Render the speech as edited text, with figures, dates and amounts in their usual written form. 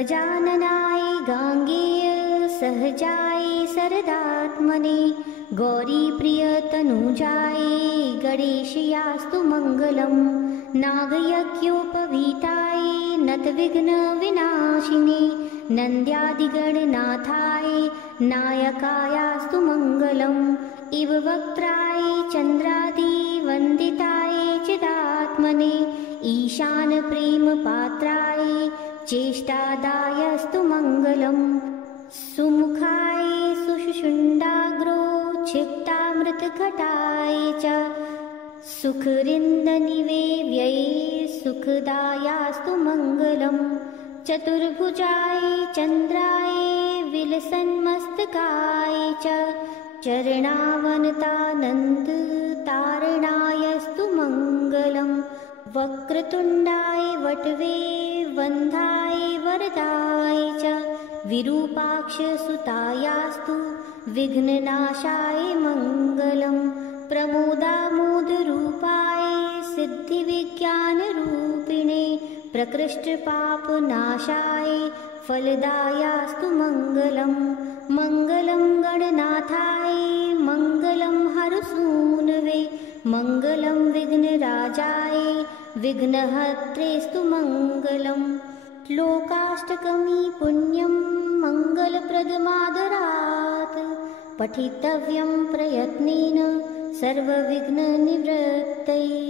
गजाननाय गाङ्गेय सहजाय सरदात्मने गौरीप्रियतनुजाय गणेशयास्तु मङ्गलम् नागयज्ञोपवीताय नतविघ्नविनाशिने नन्द्यादिगणनाथाय नायकायास्तु मङ्गलम् इव वक्त्राय चन्द्रादिवन्दिताय चिदात्मने ईशानप्रेमपात्राय चेष्टादायस्तु मङ्गलम् सुमुखाय सुषुण्डाग्रो क्षिप्तामृतघटाय च सुखरिन्दनिवेव्यै सुखदायास्तु मङ्गलम् चतुर्भुजाय चन्द्राय विलसन्मस्तकाय च चरणावनतानन्दतारणायस्तु मङ्गलम् वक्रतुण्डाय वटवे वन्धाय वरदाय च विरूपाक्षसुतायास्तु विघ्ननाशाय मङ्गलम् प्रमोदामोदरूपाय सिद्धिविज्ञानरूपिणे प्रकृष्टपापनाशाय फलदायास्तु मङ्गलम् मङ्गलं गणनाथाय मङ्गलं हरसूनवे मङ्गलं विघ्नराजाय विघ्नहर्त्रेस्तु मङ्गलम् श्लोकाष्टकमी पुण्यं मङ्गलप्रदमादरात् पठितव्यं प्रयत्नेन सर्वविघ्ननिवृत्तये।